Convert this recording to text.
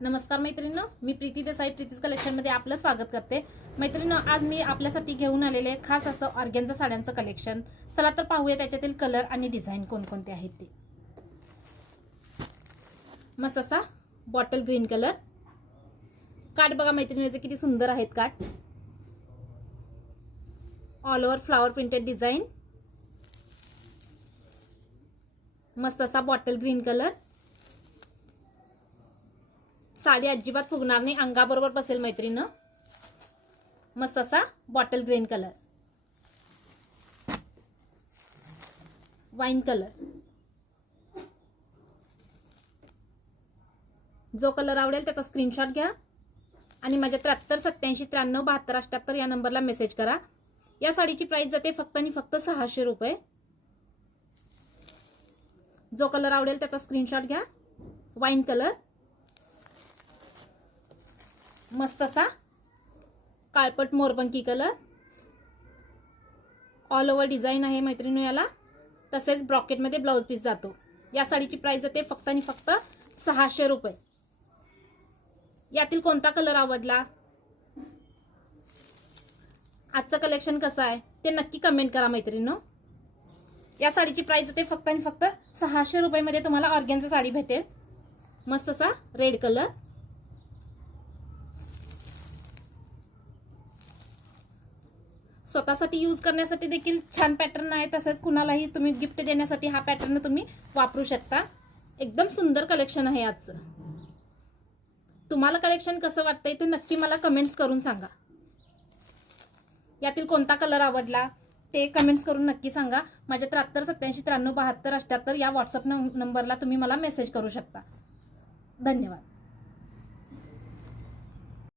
नमस्कार मैत्रिणींनो, मी प्रीती देसाई प्रीतीज कलेक्शनमध्ये आपलं स्वागत करते। मैत्रिणींनो, आज मी आपल्यासाठी घेऊन आलेले खास असं ऑर्गेन्झा साड्यांचं कलेक्शन। चला तर पाहूया त्याच्यातील कलर आणि डिझाइन कोणकोणते आहेत ते। मस्त असा बॉटल ग्रीन कलर, काठ बघा मैत्रिणींचे किती सुंदर आहेत काठ। All over flower printed design, मस्त असा बॉटल ग्रीन कलर। साडी अजिबात फुगणार नाही, अंगाबरोबर बसेल मैत्रिणी। मस्त असा bottle green colour, wine colour, जो कलर आवडेल त्याचा स्क्रीनशॉट घ्या आणि माझ्या 73 87 93 72 78 या नंबरला मेसेज करा। या साडीची प्राइस जाते फक्त आणि फक्त 600 रुपये। जो कलर आवडेल त्याचा स्क्रीनशॉट घ्या। वाईन कलर, मस्त असा काळपट मोरपंखी कलर, ऑल ओव्हर डिझाइन आहे मैत्रिणी याला, तसेच ब्रॉकेट मध्ये ब्लाउज पीस जातो। या साडीची प्राइस जाते फक्त आणि फक्त 600 रुपये। यातील कोणता कलर आवडला, आजचं कलेक्शन कसं आहे ते नक्की कमेंट करा मैत्रिणींनो। या साडीची प्राइस जाते फक्त आणि फक्त 600 रुपये मध्ये तुम्हाला ऑर्गेन्झा साडी भेटेल। मस्त असा रेड कलर, स्वतःसाठी यूज करण्यासाठी देखील छान पॅटर्न आहे, तसेच कुणालाही तुम्ही गिफ्ट देण्यासाठी हा पॅटर्न तुम्ही वापरू शकता। एकदम सुंदर कलेक्शन आहे आजचं। तुम्हाला कलेक्शन कसं वाटतंय ते नक्की मला कमेंट्स करून सांगा। यातील कोणता कलर आवडला ते कमेंट्स करून नक्की सांगा। माझ्या 73 87 93 72 78 या व्हॉट्सअप नंबरला तुम्ही मला मेसेज करू शकता। धन्यवाद।